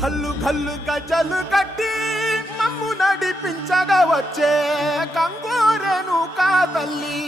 కళ్ళు కళ్ళు గజలు కట్టి మమ్ము నడిపించగా వచ్చే కంగోరెను కాదల్లి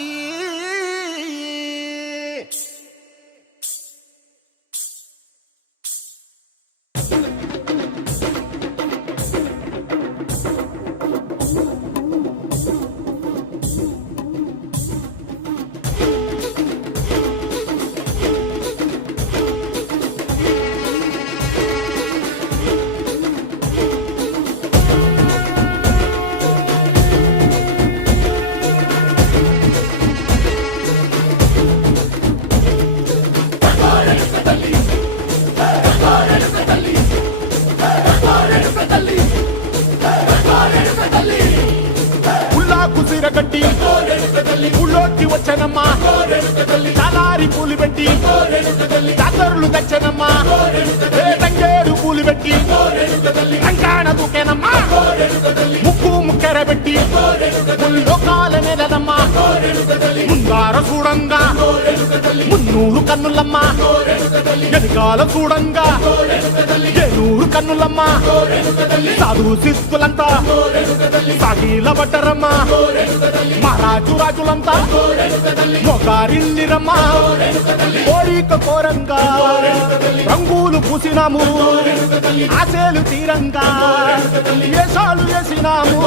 గట్టి ఊళ్ళోకి వచ్చనమ్మా చాలారి పూలు పెట్టి జాతరులు తెచ్చనమ్మా తంగేడు పూలు పెట్టి రంకాణ దూకేనమ్మా ముక్కు ముక్కెర పెట్టి లోకాల నెలదమ్మా ముంగార చూడంగా మున్నూరు కన్నులమ్మా వెనకాల చూడంగా ఏనూరు కన్నులమ్మా సాధు శిస్తులంతా సాగిల పడ్డరమ్మా మహారాజు రాజులంతా మొగారిల్లిరమ్మా కోరిక కోరంగా రంగులు పూసినాము ఆశలు తీరంగా వేషాలు వేసినాము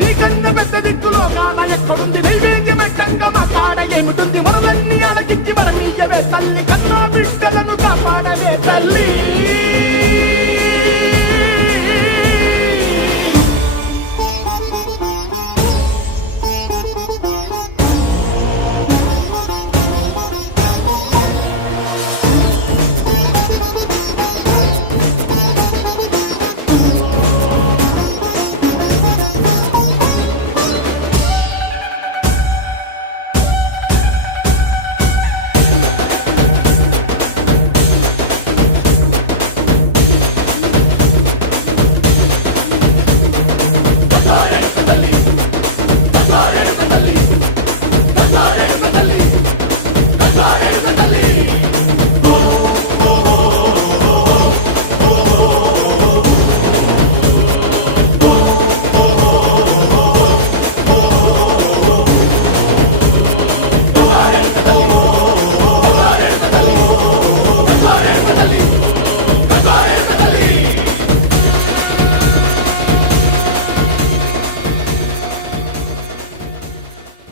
నీకన్న పెద్ద దిక్కులో కాన ఎక్కడుంది నైవేద్యం ఎట్టంగా మా కాడ ఏమిటుంది మనలన్నీ అలకిచ్చి మరమీయవే తల్లి కన్నా బిడ్డల